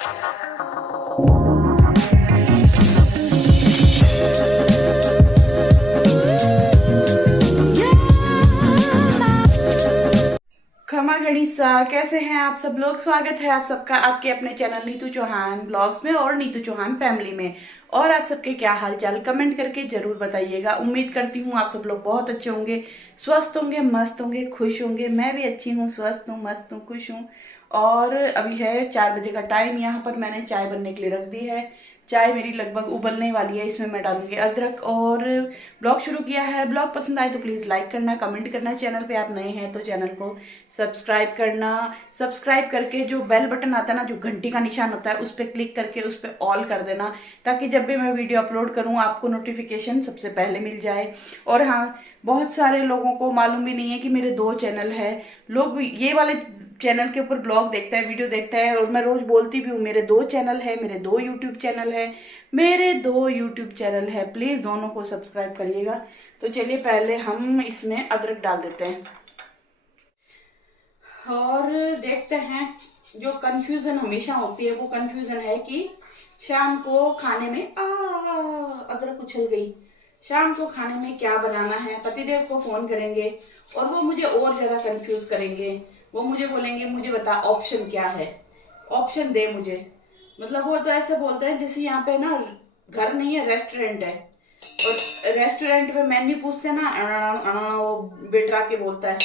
खमा गणिसा, कैसे हैं आप सब लोग। स्वागत है आप सबका आपके अपने चैनल नीतू चौहान ब्लॉग्स में और नीतू चौहान फैमिली में। और आप सबके क्या हाल चाल कमेंट करके जरूर बताइएगा। उम्मीद करती हूँ आप सब लोग बहुत अच्छे होंगे, स्वस्थ होंगे, मस्त होंगे, खुश होंगे। मैं भी अच्छी हूँ, स्वस्थ हूँ, मस्त हूँ, खुश हूँ। और अभी है 4 बजे का टाइम। यहाँ पर मैंने चाय बनने के लिए रख दी है। चाय मेरी लगभग उबलने वाली है। इसमें मैं डालूंगी अदरक। और ब्लॉग शुरू किया है। ब्लॉग पसंद आए तो प्लीज़ लाइक करना, कमेंट करना। चैनल पे आप नए हैं तो चैनल को सब्सक्राइब करना। सब्सक्राइब करके जो बेल बटन आता है ना, जो घंटी का निशान होता है, उस पर क्लिक करके उस पर ऑल कर देना, ताकि जब भी मैं वीडियो अपलोड करूँ आपको नोटिफिकेशन सबसे पहले मिल जाए। और हाँ, बहुत सारे लोगों को मालूम भी नहीं है कि मेरे 2 चैनल है। लोग ये वाले चैनल के ऊपर ब्लॉग देखता है, वीडियो देखता है, और मैं रोज बोलती भी हूँ मेरे 2 चैनल है, मेरे 2 यूट्यूब चैनल है, मेरे 2 यूट्यूब चैनल है। प्लीज दोनों को सब्सक्राइब करिएगा। तो चलिए पहले हम इसमें अदरक डाल देते हैं और देखते हैं। जो कंफ्यूजन हमेशा होती है वो कंफ्यूजन है कि शाम को खाने में अदरक उछल गई। शाम को खाने में क्या बनाना है। पतिदेव को फोन करेंगे और वो मुझे और ज्यादा कंफ्यूज करेंगे। वो मुझे बोलेंगे मुझे बता ऑप्शन क्या है, ऑप्शन दे मुझे। मतलब वो तो ऐसे बोलते हैं जैसे यहाँ पे ना घर नहीं है, रेस्टोरेंट है। और रेस्टोरेंट में मेन्यू पूछते हैं ना, वो बेटरा के बोलता है,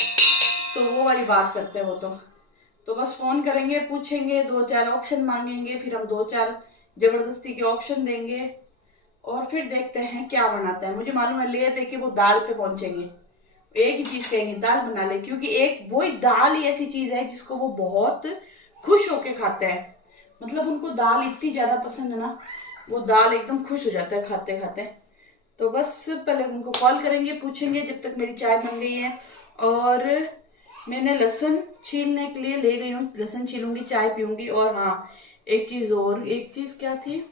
तो वो वाली बात करते हैं वो तो बस फोन करेंगे, पूछेंगे, 2-4 ऑप्शन मांगेंगे, फिर हम 2-4 जबरदस्ती के ऑप्शन देंगे और फिर देखते हैं क्या बनाता है। मुझे मालूम है ले दे के वो दाल पे पहुंचेंगे। एक ही चीज कहेंगे, दाल बना ले, क्योंकि एक वही दाल ही ऐसी चीज है जिसको वो बहुत खुश होके खाते हैं। मतलब उनको दाल इतनी ज्यादा पसंद है ना, वो दाल एकदम खुश हो जाता है खाते खाते। तो बस पहले उनको कॉल करेंगे, पूछेंगे। जब तक मेरी चाय बन गई है और मैंने लहसुन छीलने के लिए ले गई हूँ, लहसुन छीलूंगी, चाय पीऊंगी। और हाँ, एक चीज और, एक चीज क्या थी,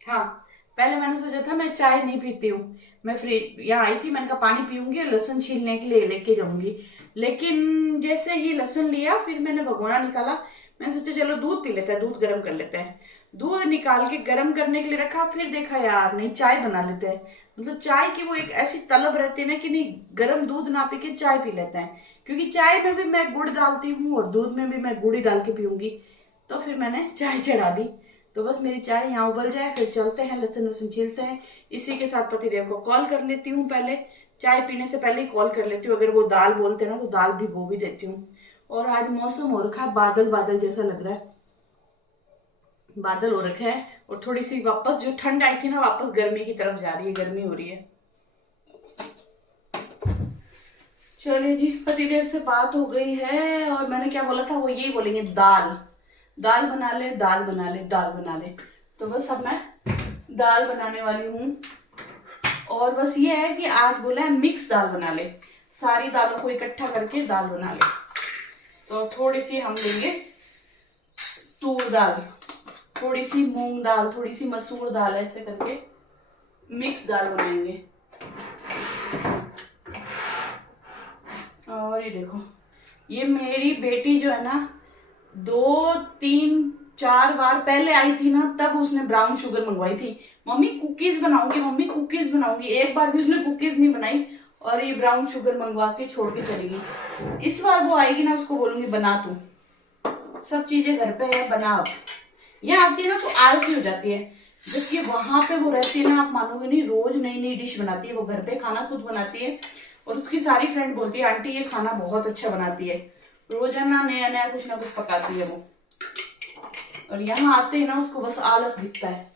हाँ, पहले मैंने सोचा था मैं चाय नहीं पीती हूँ, मैं फ्रिज यहाँ आई थी, मैंने कहा पानी पीऊंगी और लहसुन छीलने के लिए लेके जाऊंगी। लेकिन जैसे ही लहसुन लिया फिर मैंने भगोना निकाला। मैंने सोचा चलो दूध पी लेते हैं, दूध गर्म कर लेते हैं। दूध निकाल के गर्म करने के लिए रखा, फिर देखा यार नहीं, चाय बना लेते हैं। मतलब चाय की वो एक ऐसी तलब रहती है ना कि नहीं, गर्म दूध ना पी के चाय पी लेते हैं। क्योंकि चाय में भी मैं गुड़ डालती हूँ और दूध में भी मैं गुड़ ही डाल के पीऊंगी। तो फिर मैंने चाय चढ़ा दी। तो बस मेरी चाय यहाँ उबल जाए, फिर चलते हैं, लहसुन वसुन छीलते हैं। इसी के साथ पतिदेव को कॉल कर लेती हूँ। पहले चाय पीने से पहले ही कॉल कर लेती हूँ। अगर वो दाल बोलते हैं ना तो दाल भिगो भी देती हूँ। और आज मौसम हो रखा है, बादल बादल जैसा लग रहा है, बादल हो रखा है। और थोड़ी सी वापस जो ठंड आई थी ना, वापस गर्मी की तरफ जा रही है, गर्मी हो रही है। चलिए जी, पतिदेव से बात हो गई है और मैंने क्या बोला था, वो यही बोलेंगे दाल, दाल बना ले, दाल बना ले, दाल बना ले। तो बस अब मैं दाल बनाने वाली हूँ। और बस ये है कि आज बोला है मिक्स दाल बना ले, सारी दालों को इकट्ठा करके दाल बना ले। तो थोड़ी सी हम लेंगे तूर दाल, थोड़ी सी मूंग दाल, थोड़ी सी मसूर दाल, ऐसे करके मिक्स दाल बनाएंगे। और ये देखो, ये मेरी बेटी जो है ना, 2-3-4 बार पहले आई थी ना, तब उसने ब्राउन शुगर मंगवाई थी। मम्मी कुकीज बनाऊंगी, मम्मी कुकीज बनाऊंगी। एक बार भी उसने कुकीज नहीं बनाई और ये ब्राउन शुगर मंगवा के छोड़ के चली गई। इस बार वो आएगी ना, उसको बोलूंगी बना तू, सब चीजें घर पे है, बना। यहाँ आती है ना तो आलसी हो जाती है, जबकि वहां पे वो रहती है ना, आप मानोगे नहीं, रोज नई नई डिश बनाती है। वो घर पे खाना खुद बनाती है और उसकी सारी फ्रेंड बोलती है आंटी ये खाना बहुत अच्छा बनाती है। रोजाना नया नया कुछ ना कुछ पकाती है वो। और यहाँ आते ही ना उसको बस आलस दिखता है।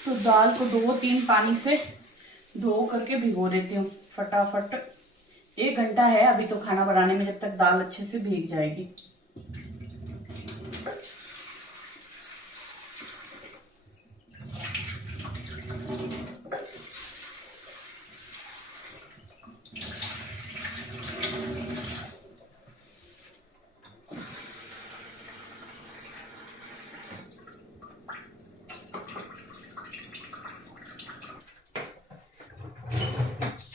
तो दाल को 2-3 पानी से धो करके भिगो देती हूँ फटाफट। 1 घंटा है अभी तो खाना बनाने में, जब तक दाल अच्छे से भीग जाएगी।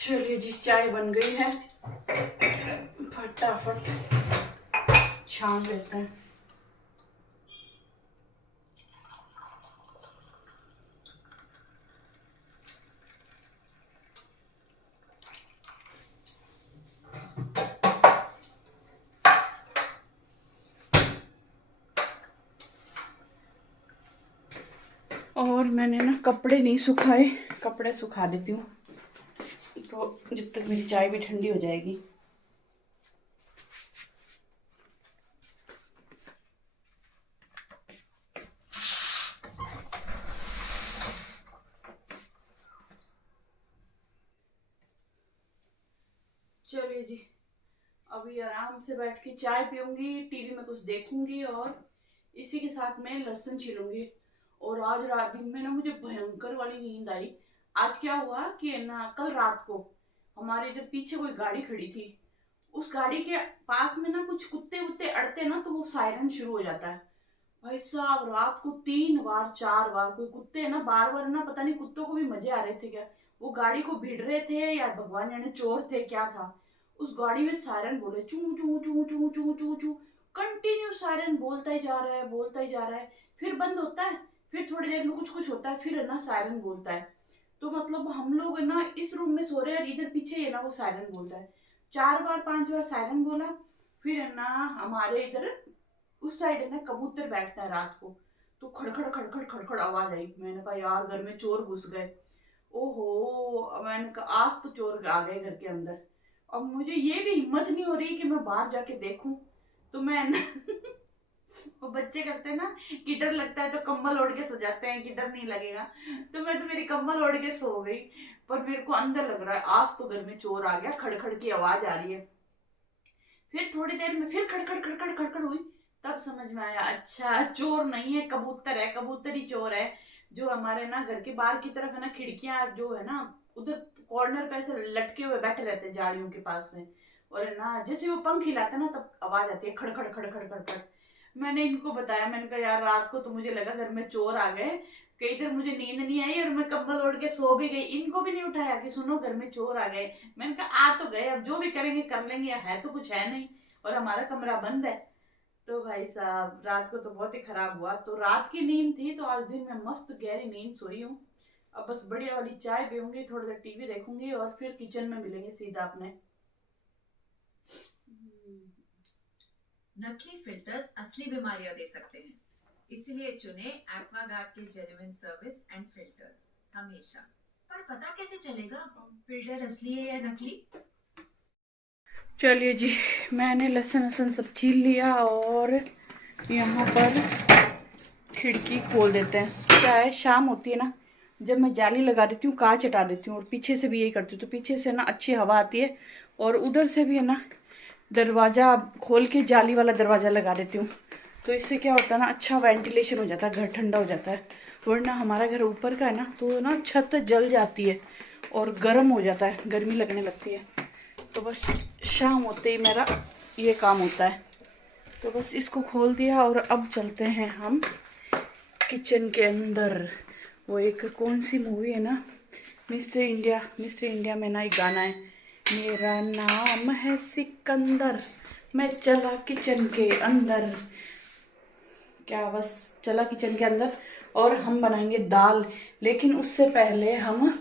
चलिए जी, चाय बन गई है, फटाफट छान लेते हैं। और मैंने ना कपड़े नहीं सुखाए, कपड़े सुखा देती हूँ तो जब तक मेरी चाय भी ठंडी हो जाएगी। चलिए जी, अभी आराम से बैठ के चाय पीऊंगी, टीवी में कुछ देखूंगी और इसी के साथ में लहसुन छीलूंगी। और आज रात दिन में ना मुझे भयंकर वाली नींद आई। आज क्या हुआ कि ना, कल रात को हमारे इधर पीछे कोई गाड़ी खड़ी थी, उस गाड़ी के पास में ना कुछ कुत्ते वुत्ते अड़ते ना, तो वो सायरन शुरू हो जाता है। भाई साहब, रात को 3 बार 4 बार कोई कुत्ते है ना, बार बार ना, पता नहीं कुत्तों को भी मजे आ रहे थे क्या, वो गाड़ी को भिड़ रहे थे या भगवान जाने चोर थे क्या था। उस गाड़ी में सायरन बोले, चू चू चू चू चू चू चू, कंटिन्यू सायरन बोलता ही जा रहा है, बोलता ही जा रहा है। फिर बंद होता है, फिर थोड़ी देर में कुछ कुछ होता है, फिर है ना सायरन बोलता है। तो मतलब हम लोग है ना इस रूम में सो रहे हैं और इधर पीछे है ना वो सायरन बोलता है। 4 बार 5 बार सायरन बोला। फिर है ना हमारे इधर उस साइड है ना कबूतर बैठता है रात को, तो खड़खड़ खड़खड़ खड़खड़ आवाज आई। मैंने कहा यार घर में चोर घुस गए। ओहो, मैंने कहा आज तो चोर आ गए घर के अंदर। अब मुझे ये भी हिम्मत नहीं हो रही कि मैं बाहर जाके देखूं। तो मैं वो बच्चे करते हैं ना कि डर लगता है तो कंबल ओढ़ के सो जाते हैं कि डर नहीं लगेगा, तो मैं तो मेरी कंबल ओढ़ के सो गई। पर मेरे को अंदर लग रहा है आज तो घर में चोर आ गया, खड़खड़ की आवाज आ रही है। फिर थोड़ी देर में फिर खड़खड़ खड़खड़ खड़खड़ हुई, तब समझ में आया अच्छा चोर नहीं है, कबूतर है, कबूतर ही चोर है। जो हमारे ना घर के बाहर की तरफ है ना खिड़कियां जो है ना, उधर कॉर्नर पे ऐसे लटके हुए बैठे रहते हैं जालियों के पास में। और है ना जैसे वो पंख हिलाते हैं ना तब आवाज आती है खड़खड़ खड़खड़ खड़खड़। मैंने इनको बताया, मैंने कहा यार रात को तो मुझे लगा घर में चोर आ गए, कि इधर मुझे नींद नहीं आई और मैं कंबल ओढ़ के सो भी गई। इनको भी नहीं उठाया कि सुनो घर में चोर आ गए। मैंने कहा आ तो गए, अब जो भी करेंगे कर लेंगे, है तो कुछ है नहीं और हमारा कमरा बंद है। तो भाई साहब रात को तो बहुत ही खराब हुआ। तो रात की नींद थी, तो आज दिन में मस्त गहरी नींद सोई हूँ। अब बस बढ़िया वाली चाय पीऊंगी, थोड़ी देर टीवी देखूंगी और फिर किचन में मिलेंगे सीधा अपने। नकली फिल्टर्स असली बीमारियां दे सकते हैं, इसलिए चुने एक्वागार्ड के जेन्युइन सर्विस एंड फिल्टर्स हमेशा। पर पता कैसे चलेगा फिल्टर असली है या नकली? चलिए जी, मैंने लहसुन वसन सब छील लिया और यहाँ पर खिड़की खोल देते हैं। क्या है, शाम होती है ना, जब मैं जाली लगा देती हूँ कांच हटा देती हूँ और पीछे से भी यही करती हूँ, तो पीछे से ना अच्छी हवा आती है और उधर से भी है ना दरवाज़ा खोल के जाली वाला दरवाज़ा लगा देती हूँ। तो इससे क्या होता है ना, अच्छा वेंटिलेशन हो जाता है, घर ठंडा हो जाता है। वरना हमारा घर ऊपर का है ना, तो ना छत जल जाती है और गर्म हो जाता है, गर्मी लगने लगती है। तो बस शाम होते ही मेरा ये काम होता है। तो बस इसको खोल दिया और अब चलते हैं हम किचन के अंदर। वो एक कौन सी मूवी है ना, मिस्टर इंडिया, मिस्टर इंडिया में ना एक गाना है, मेरा नाम है सिकंदर, मैं चला किचन के अंदर। क्या बस चला किचन के अंदर और हम बनाएंगे दाल। लेकिन उससे पहले हम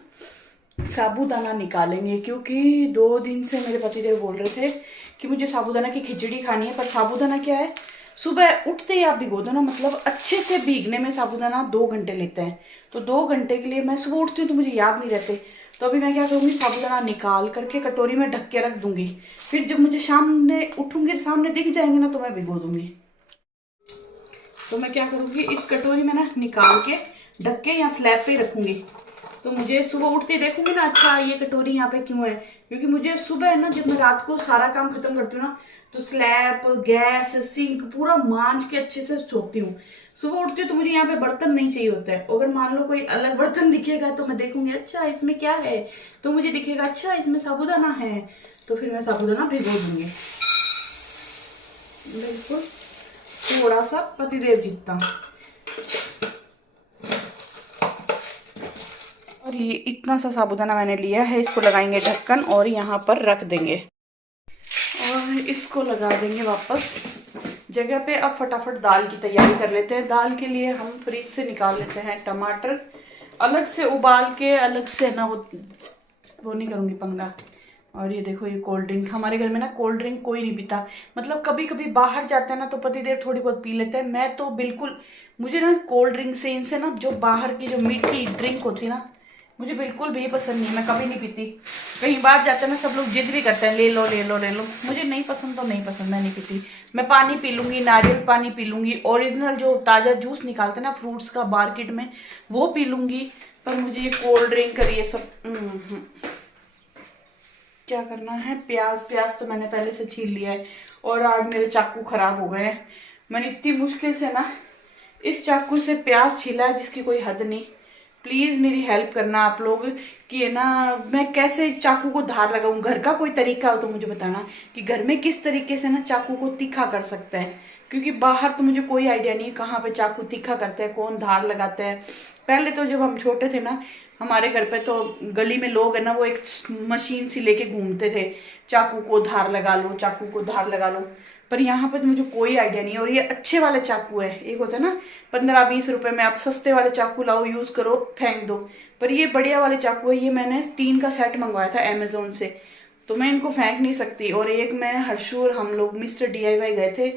साबूदाना निकालेंगे, क्योंकि 2 दिन से मेरे पतिदेव बोल रहे थे कि मुझे साबूदाना की खिचड़ी खानी है। पर साबूदाना क्या है, सुबह उठते ही आप भिगो दो ना, मतलब अच्छे से भीगने में साबूदाना 2 घंटे लेते हैं। तो 2 घंटे के लिए मैं सुबह उठती हूँ तो मुझे याद नहीं रहते। तो अभी मैं क्या करूँगी, साबूदाना निकाल करके कटोरी में ढक के रख दूंगी। फिर जब मुझे सामने उठूंगी, सामने दिख जाएंगे ना, तो मैं भिगो दूंगी। तो मैं क्या करूँगी, इस कटोरी में ना निकाल के ढक के यहाँ स्लैब पे ही रखूंगी। तो मुझे सुबह उठते देखूंगी ना, अच्छा ये कटोरी यहाँ पे क्यों है, क्योंकि मुझे सुबह है ना, जब मैं रात को सारा काम खत्म करती हूँ ना, तो स्लैब गैस सिंक पूरा मांज के अच्छे से सोती हूँ। सुबह उठती हूँ तो मुझे यहाँ पे बर्तन नहीं चाहिए होता है। अगर मान लो कोई अलग बर्तन दिखेगा तो मैं देखूंगी अच्छा इसमें क्या है, तो मुझे दिखेगा अच्छा इसमें साबूदाना है, तो फिर मैं साबूदाना भिगो दूंगी। बिल्कुल थोड़ा सा पतिदेव जितना। और लिए इतना सा साबूदाना मैंने लिया है, इसको लगाएंगे ढक्कन और यहाँ पर रख देंगे और इसको लगा देंगे वापस जगह पे। अब फटाफट दाल की तैयारी कर लेते हैं। दाल के लिए हम फ्रिज से निकाल लेते हैं टमाटर, अलग से उबाल के, अलग से ना वो नहीं करूँगी पंगा। और ये देखो ये कोल्ड ड्रिंक, हमारे घर में ना कोल्ड ड्रिंक कोई नहीं पीता, मतलब कभी कभी बाहर जाते हैं ना तो पतिदेव थोड़ी बहुत पी लेते हैं, मैं तो बिल्कुल, मुझे ना कोल्ड ड्रिंक से, इनसे ना जो बाहर की जो मीठी ड्रिंक होती है ना, मुझे बिल्कुल भी पसंद नहीं है, मैं कभी नहीं पीती। कहीं बाहर जाते हैं ना सब लोग जिद भी करते हैं ले लो ले लो ले लो, मुझे नहीं पसंद तो नहीं पसंद, मैं नहीं पीती। मैं पानी पी लूँगी, नारियल पानी पी लूँगी, ओरिजिनल जो ताज़ा जूस निकालते हैं ना फ्रूट्स का मार्केट में वो पी लूँगी, पर मुझे ये कोल्ड ड्रिंक और ये सब क्या करना है। प्याज तो मैंने पहले से छील लिया है और आज मेरे चाकू खराब हो गए हैं। मैंने इतनी मुश्किल से ना इस चाकू से प्याज छीला है जिसकी कोई हद नहीं। प्लीज़ मेरी हेल्प करना आप लोग कि है ना, मैं कैसे चाकू को धार लगाऊं। घर का कोई तरीका हो तो मुझे बताना कि घर में किस तरीके से ना चाकू को तीखा कर सकते हैं, क्योंकि बाहर तो मुझे कोई आइडिया नहीं है कहाँ पे चाकू तीखा करते हैं, कौन धार लगाते हैं। पहले तो जब हम छोटे थे ना, हमारे घर पे तो गली में लोग है ना वो एक मशीन सी लेके घूमते थे, चाकू को धार लगा लो, चाकू को धार लगा लो, पर यहाँ पर तो मुझे कोई आइडिया नहीं है। और ये अच्छे वाले चाकू है, एक होता है ना 15-20 रुपए में, आप सस्ते वाले चाकू लाओ, यूज करो, फेंक दो, पर ये बढ़िया वाले चाकू है। ये मैंने 3 का सेट मंगवाया था अमेजोन से, तो मैं इनको फेंक नहीं सकती। और एक मैं हर्षू और हम लोग मिस्टर DIY गए थे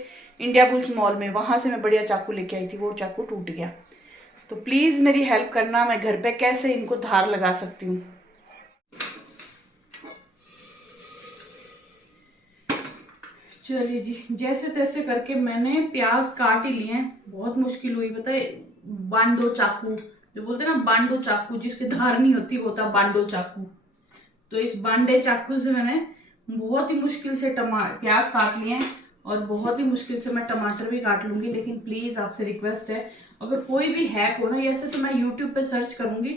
इंडिया बुल्स मॉल में, वहां से मैं बढ़िया चाकू लेके आई थी, वो चाकू टूट गया। तो प्लीज मेरी हेल्प करना, मैं घर पे कैसे इनको धार लगा सकती हूँ। चलिए जी, जैसे तैसे करके मैंने प्याज काट ही लिए हैं। बहुत मुश्किल हुई, पता है, बांडो चाकू जो बोलते हैं ना, बांडो चाकू जिसके धार नहीं होती वो होता बांडो चाकू। तो इस बांडे चाकू से मैंने बहुत ही मुश्किल से प्याज काट लिए हैं और बहुत ही मुश्किल से मैं टमाटर भी काट लूंगी। लेकिन प्लीज आपसे रिक्वेस्ट है, अगर कोई भी हैक हो ना, ऐसे तो मैं यूट्यूब पे सर्च करूंगी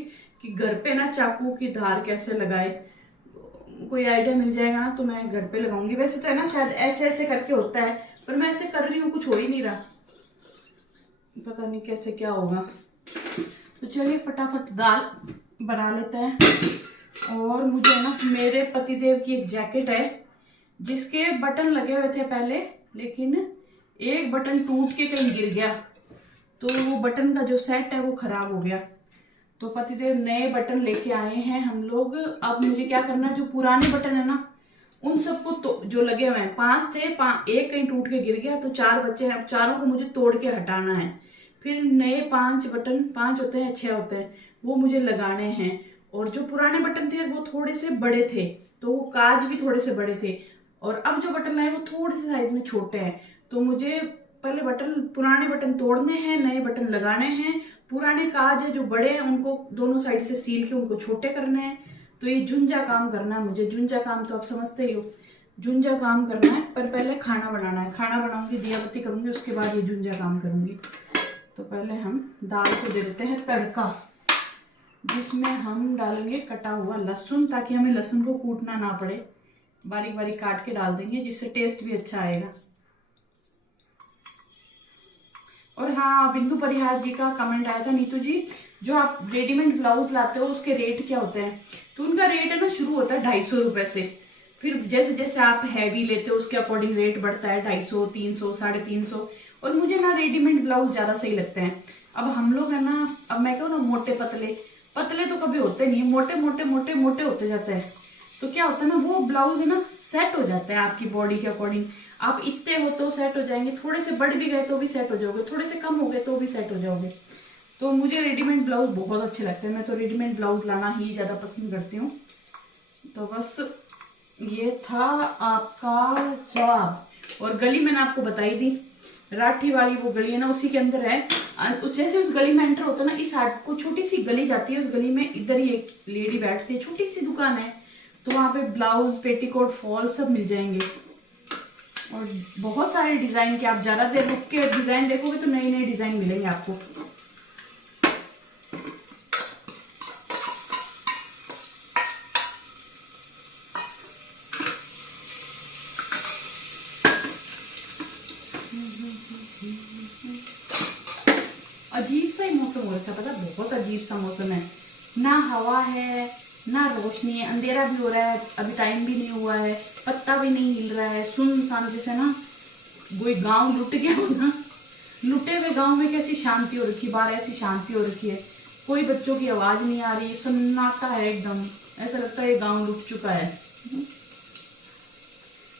कि घर पे ना चाकू की धार कैसे लगाए, कोई आइडिया मिल जाएगा ना तो मैं घर पे लगाऊंगी। वैसे तो है ना शायद ऐसे ऐसे करके होता है, पर मैं ऐसे कर रही हूँ, कुछ हो ही नहीं रहा, पता नहीं कैसे क्या होगा। तो चलिए फटाफट दाल बना लेते हैं। और मुझे ना मेरे पतिदेव की एक जैकेट है जिसके बटन लगे हुए थे पहले, लेकिन एक बटन टूट के कहीं गिर गया, तो वो बटन का जो सेट है वो खराब हो गया। तो पतिदेव नए बटन लेके आए हैं हम लोग। अब मुझे क्या करना है, जो पुराने बटन है ना उन सबको तो जो लगे हुए हैं 5 थे, एक कहीं टूट के गिर गया तो 4 बच्चे हैं, अब चारों को मुझे तोड़ के हटाना है। फिर नए 5 बटन, 5 होते हैं 6 होते हैं, वो मुझे लगाने हैं। और जो पुराने बटन थे वो थोड़े से बड़े थे, तो वो काज भी थोड़े से बड़े थे, और अब जो बटन लाए वो थोड़े से साइज में छोटे हैं। तो मुझे पहले पुराने बटन तोड़ने हैं, नए बटन लगाने हैं। पुराने काज है जो बड़े हैं उनको दोनों साइड से सील के उनको छोटे करने हैं। तो ये झुंझा काम करना है मुझे। झुंझा काम तो आप समझते ही हो, झुंझा काम करना है, पर पहले खाना बनाना है। खाना बनाऊंगी, दिया बत्ती करूंगी, उसके बाद ये झुंझा काम करूंगी। तो पहले हम दाल को दे देते हैं तड़का, जिसमें हम डालेंगे कटा हुआ लहसुन, ताकि हमें लहसुन को कूटना ना पड़े, बारीक बारीक काट के डाल देंगे, जिससे टेस्ट भी अच्छा आएगा। और हाँ, बिंदु परिहार जी का कमेंट आया था, नीतू जी जो आप रेडीमेड ब्लाउज लाते हो उसके रेट क्या होते हैं? तो उनका रेट है ना शुरू होता है 250 रुपये से, फिर जैसे जैसे आप हैवी लेते हो उसके अकॉर्डिंग रेट बढ़ता है, 250, 300, 350। और मुझे ना रेडीमेड ब्लाउज ज़्यादा सही लगते हैं। अब हम लोग है ना, अब मैं कहूँ ना मोटे पतले तो कभी होते नहीं, मोटे मोटे मोटे मोटे होते जाते हैं। तो क्या होता है ना, वो ब्लाउज है ना सेट हो जाता है आपकी बॉडी के अकॉर्डिंग। आप इतने हो तो सेट हो जाएंगे, थोड़े से बढ़ भी गए तो भी सेट हो जाओगे, थोड़े से कम हो गए तो भी सेट हो जाओगे। तो मुझे रेडीमेड ब्लाउज बहुत अच्छे लगते हैं, मैं तो रेडीमेड ब्लाउज लाना ही ज़्यादा पसंद करती हूँ। तो बस ये था आपका जवाब। और गली मैंने आपको बताई दी, राठी वाली वो गली है ना, उसी के अंदर है। जैसे उस गली में एंटर होता है ना, इस हाट को छोटी सी गली जाती है, उस गली में इधर ही एक लेडी बैठती है, छोटी सी दुकान है, तो वहाँ पे ब्लाउज, पेटीकोट, फॉल सब मिल जाएंगे। और बहुत सारे डिज़ाइन के, आप ज़्यादा देर रुक के डिज़ाइन देखोगे तो नए नए डिज़ाइन मिलेंगे आपको। अजीब सा ही मौसम हो रखा है, पता, बहुत अजीब सा मौसम है। ना हवा है ना रोशनी है, अंधेरा भी हो रहा है, अभी टाइम भी नहीं हुआ है, पत्ता भी नहीं हिल रहा है, सुनसान जैसे ना कोई गांव लुट गया हो ना। लुटे हुए गांव में कैसी शांति हो रखी, बाहर ऐसी शांति हो रखी है, कोई बच्चों की आवाज नहीं आ रही, सन्नाटा है एकदम, ऐसा लगता है ये गांव लुट चुका है।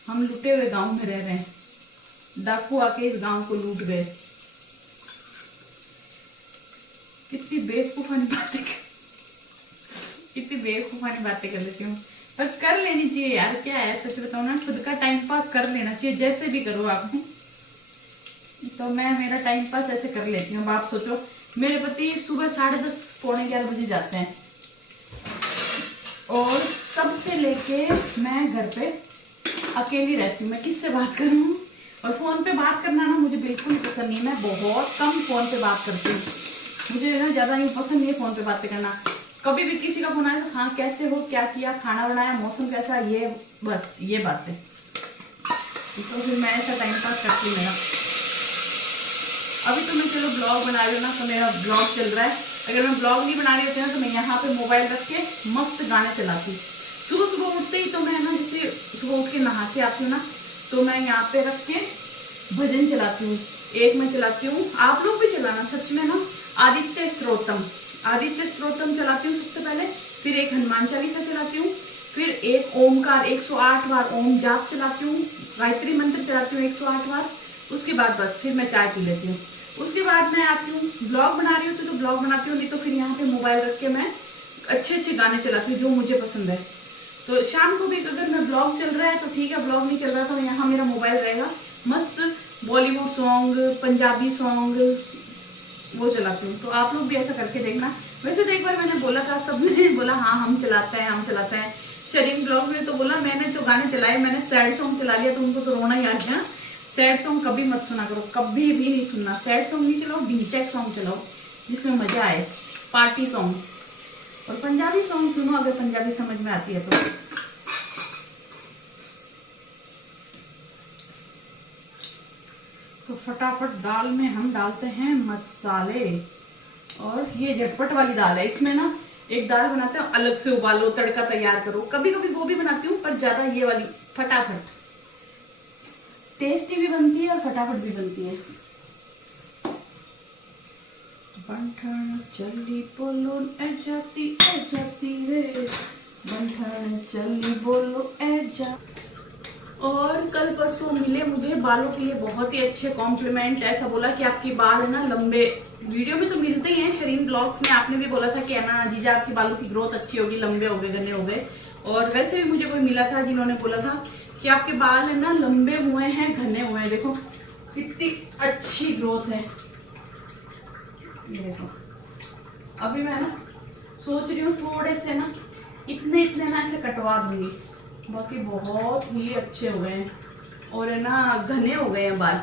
हम लुटे हुए गांव में रह रहे हैं, डाकू आके इस गांव को लूट गए। कितनी बेवकूफानी बातें कर लेती हूँ, पर कर लेनी चाहिए यार, क्या है, सच बताओ ना, खुद का टाइम पास कर लेना चाहिए, जैसे भी करो आपने। तो मैं मेरा टाइम पास ऐसे कर लेती हूँ। अब आप सोचो, मेरे पति सुबह 10:30 पौने 11 बजे जाते हैं, और तब से लेके मैं घर पे अकेली रहती हूँ। मैं किससे बात करूँ, और फ़ोन पे बात करना ना मुझे बिल्कुल पसंद नहीं है। मैं बहुत कम फ़ोन पे बात करती हूँ, मुझे ना ज़्यादा ही पसंद नहीं है फ़ोन पे बातें करना। कभी भी किसी का फोन आया तो हाँ कैसे हो, क्या किया, खाना बनाया, मौसम कैसा, ये बस ये बातें। तो फिर मैं ऐसा टाइम पास करती हूँ मेरा। अभी तो मैं चलो ब्लॉग बना रही हूँ ना, तो मेरा ब्लॉग चल रहा है। अगर मैं ब्लॉग नहीं बना रही होती ना तो मैं यहाँ पे मोबाइल रख के मस्त गाने चलाती हूँ। सुबह सुबह उठते ही तो मैं ना, जैसे सुबह उठ के नहा के आती हूँ ना, तो मैं यहाँ पे रख के भजन चलाती हूँ। एक मैं चलाती हूँ, आप लोग भी चलाना सच में ना, आदित्य स्तोत्रम चलाती हूँ सबसे पहले, फिर एक हनुमान चालीसा चलाती हूँ, फिर एक ओमकार 108 बार ओम जाप चलाती हूँ, गायत्री मंत्र चलाती हूँ 108 बार। उसके बाद बस फिर मैं चाय पी लेती हूँ। उसके बाद मैं आती हूँ, ब्लॉग बना रही हूँ तो ब्लॉग बनाती हूँ, नहीं तो फिर यहाँ पे मोबाइल रख के मैं अच्छे अच्छे गाने चलाती हूँ जो मुझे पसंद है। तो शाम को भी अगर मैं ब्लॉग चल रहा है तो ठीक है, ब्लॉग नहीं चल रहा तो यहाँ मेरा मोबाइल रहेगा, मस्त बॉलीवुड सॉन्ग, पंजाबी सॉन्ग वो चलाती हूँ। तो आप लोग भी ऐसा करके देखना। वैसे तो एक बार मैंने बोला था, सबने बोला हाँ हम चलाते हैं। शरीन ब्लॉग में तो बोला, मैंने तो गाने चलाए, मैंने सैड सॉन्ग चला लिया तो उनको तो रोना ही आ गया। सैड सॉन्ग कभी मत सुना करो, कभी भी नहीं सुनना। सैड सॉन्ग नहीं चलाओ, ढिंचैक सॉन्ग चलाओ जिसमें मजा आए, पार्टी सॉन्ग। और पंजाबी सॉन्ग सुनो अगर पंजाबी समझ में आती है तो। तो फटाफट दाल में हम डालते हैं मसाले। और ये झटपट वाली दाल है, इसमें ना एक दाल बनाते हैं अलग से, उबालो तड़का तैयार करो, कभी कभी वो भी बनाती हूँ, पर ज्यादा ये वाली फटाफट टेस्टी भी बनती है और फटाफट भी बनती है। बंठन चली बोलो ए जाती रे, बंठन चली बोलो ए जा। और कल परसों मिले मुझे बालों के लिए बहुत ही अच्छे कॉम्प्लीमेंट, ऐसा बोला कि आपके बाल है ना लंबे, वीडियो में तो मिलते ही हैं, शरीन ब्लॉग्स में आपने भी बोला था कि है ना जीजा आपके बालों की ग्रोथ अच्छी होगी, लंबे हो गए, घने हो गए। और वैसे भी मुझे कोई मिला था जिन्होंने बोला था कि आपके बाल है ना लंबे हुए हैं, घने हुए हैं, देखो कितनी अच्छी ग्रोथ है। देखो अभी मैं ना सोच रही हूँ थोड़े से ना इतने ना ऐसे कटवा दूंगी, बाकी बहुत ही अच्छे हो गए हैं और है ना घने हो गए हैं बाल।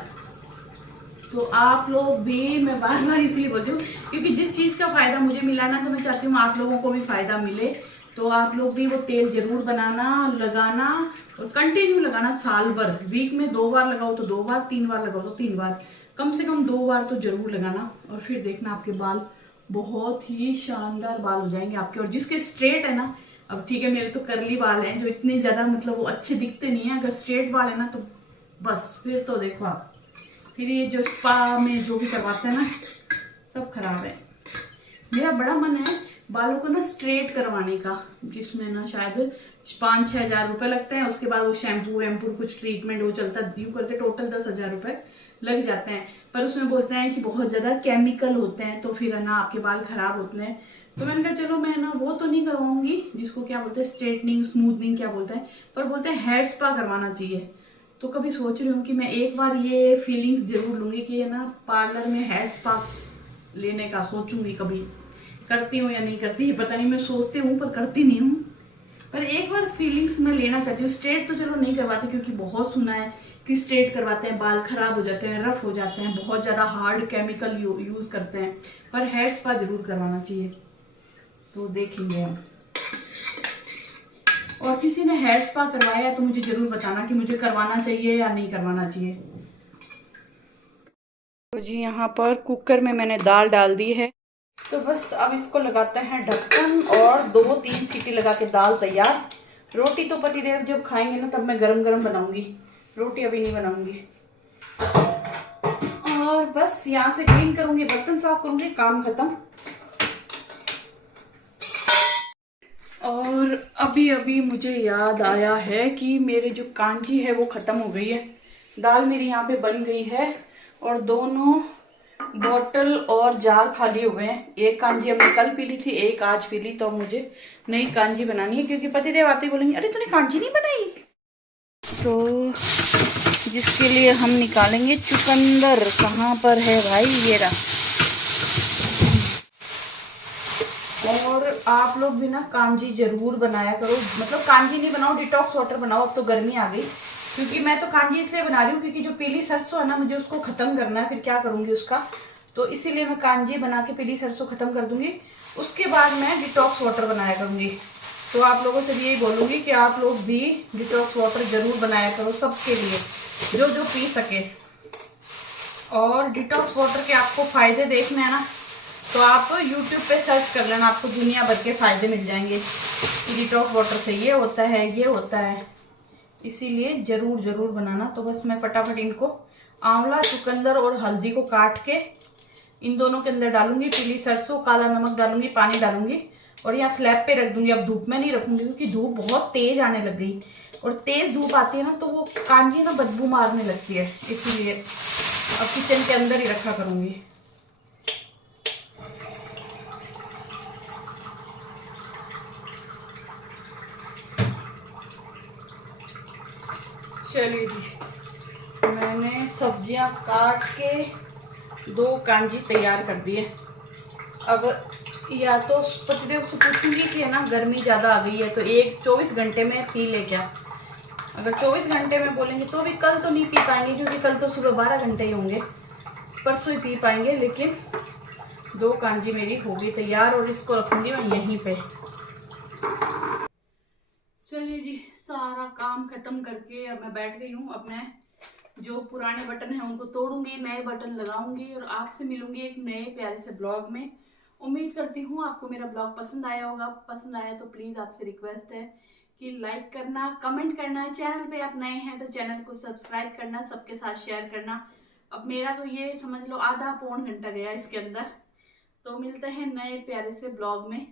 तो आप लोग भी, मैं बार बार इसलिए बोलती हूँ क्योंकि जिस चीज़ का फ़ायदा मुझे मिला ना, तो मैं चाहती हूँ आप लोगों को भी फ़ायदा मिले। तो आप लोग भी वो तेल जरूर बनाना, लगाना और कंटिन्यू लगाना साल भर। वीक में 2 बार लगाओ तो 2 बार, 3 बार लगाओ तो 3 बार, कम से कम 2 बार तो जरूर लगाना। और फिर देखना आपके बाल बहुत ही शानदार बाल हो जाएंगे आपके। और जिसके स्ट्रेट है ना, अब ठीक है मेरे तो करली बाल हैं जो इतने ज़्यादा मतलब वो अच्छे दिखते नहीं है, अगर स्ट्रेट बाल है ना तो बस फिर तो देखो आप, फिर ये जो स्पा में जो भी करवाते हैं ना सब खराब है। मेरा बड़ा मन है बालों को ना स्ट्रेट करवाने का, जिसमें ना शायद 5-6 हज़ार रुपये लगते हैं, उसके बाद वो शैम्पू वैम्पू कुछ ट्रीटमेंट वो चलता है, यूँ करके टोटल 10,000 रुपये लग जाते हैं। पर उसमें बोलते हैं कि बहुत ज़्यादा केमिकल होते हैं तो फिर है ना आपके बाल खराब होते हैं। तो मैंने कहा चलो मैं ना वो तो नहीं करवाऊंगी, जिसको क्या बोलते हैं स्ट्रेटनिंग स्मूथनिंग क्या बोलते हैं, पर बोलते हैं हेयर स्पा करवाना चाहिए। तो कभी सोच रही हूँ कि मैं एक बार ये फीलिंग्स जरूर लूँगी कि है ना पार्लर में हेयर स्पा लेने का सोचूंगी। कभी करती हूँ या नहीं करती पता नहीं, मैं सोचती हूँ पर करती नहीं हूँ, पर एक बार फीलिंग्स मैं लेना चाहती हूँ। स्ट्रेट तो चलो नहीं करवाते क्योंकि बहुत सुना है कि स्ट्रेट करवाते हैं बाल खराब हो जाते हैं, रफ हो जाते हैं, बहुत ज़्यादा हार्ड केमिकल यूज़ करते हैं, पर हेयर स्पा जरूर करवाना चाहिए। तो देखेंगे हम। और किसी ने हेयर स्पा करवाया तो मुझे जरूर बताना कि मुझे करवाना चाहिए या नहीं करवाना चाहिए। तो जी यहाँ पर कुकर में मैंने दाल डाल दी है तो बस अब इसको लगाते हैं ढक्कन और 2-3 सीटी लगा के दाल तैयार। रोटी तो पतिदेव जब खाएंगे ना तब मैं गरम गरम बनाऊंगी, रोटी अभी नहीं बनाऊंगी। और बस यहाँ से क्लीन करूंगी, बर्तन साफ करूंगी, काम खत्म। और अभी अभी मुझे याद आया है कि मेरे जो कांजी है वो ख़त्म हो गई है। दाल मेरी यहाँ पे बन गई है और दोनों बॉटल और जार खाली हो गए हैं। एक कांजी हमने कल पी ली थी, एक आज पी ली, तो मुझे नई कांजी बनानी है क्योंकि पतिदेव आते ही बोलेंगे अरे तूने कांजी नहीं बनाई। तो जिसके लिए हम निकालेंगे चुकंदर। कहाँ पर है भाई, ये रहा। और आप लोग भी ना कांजी जरूर बनाया करो, मतलब कांजी नहीं बनाओ, डिटॉक्स वाटर बनाओ। अब तो गर्मी आ गई, क्योंकि मैं तो कांजी इसलिए बना रही हूँ क्योंकि जो पीली सरसों है ना मुझे उसको खत्म करना है, फिर क्या करूँगी उसका, तो इसीलिए मैं कांजी बना के पीली सरसों खत्म कर दूंगी। उसके बाद मैं डिटॉक्स वाटर बनाया करूँगी। तो आप लोगों से भी यही बोलूँगी कि आप लोग भी डिटॉक्स वाटर जरूर बनाया करो, सबके लिए जो जो पी सके। और डिटॉक्स वाटर के आपको फ़ायदे देखने हैं ना तो आप YouTube पे सर्च कर लेना, आपको दुनिया भर के फ़ायदे मिल जाएंगे कि डिटॉक्स वाटर से ये होता है, ये होता है। इसीलिए ज़रूर ज़रूर बनाना। तो बस मैं फटाफट इनको आंवला, चुकंदर और हल्दी को काट के इन दोनों के अंदर डालूंगी, पीली सरसों, काला नमक डालूंगी, पानी डालूंगी और यहाँ स्लैब पे रख दूंगी। अब धूप में नहीं रखूंगी क्योंकि धूप बहुत तेज आने लग गई और तेज धूप आती है ना तो वो कांजी ना बदबू मारने लगती है, इसीलिए अब किचन के अंदर ही रखा करूंगी। चलिए जी, मैंने सब्जियां काट के 2 कांजी तैयार कर दिए। अब या तो पतिदेव से पूछूंगी कि है ना गर्मी ज़्यादा आ गई है तो 24 घंटे में पी ले क्या। अगर 24 घंटे में बोलेंगे तो भी कल तो नहीं पी पाएंगे क्योंकि कल तो सुबह 12 घंटे ही होंगे, परसों ही पी पाएंगे। लेकिन 2 कांजी मेरी हो गई तैयार और इसको रखूंगी मैं यहीं पे। चलिए जी, सारा काम खत्म करके अब मैं बैठ गई हूँ। अब मैं जो पुराने बटन हैं उनको तोड़ूंगी, नए बटन लगाऊंगी और आपसे मिलूंगी एक नए प्यारे से ब्लॉग में। उम्मीद करती हूँ आपको मेरा ब्लॉग पसंद आया होगा। पसंद आया तो प्लीज़ आपसे रिक्वेस्ट है कि लाइक करना, कमेंट करना, चैनल पे आप नए हैं तो चैनल को सब्सक्राइब करना, सबके साथ शेयर करना। अब मेरा तो ये समझ लो आधा पौन घंटा गया इसके अंदर। तो मिलते हैं नए प्यारे से ब्लॉग में।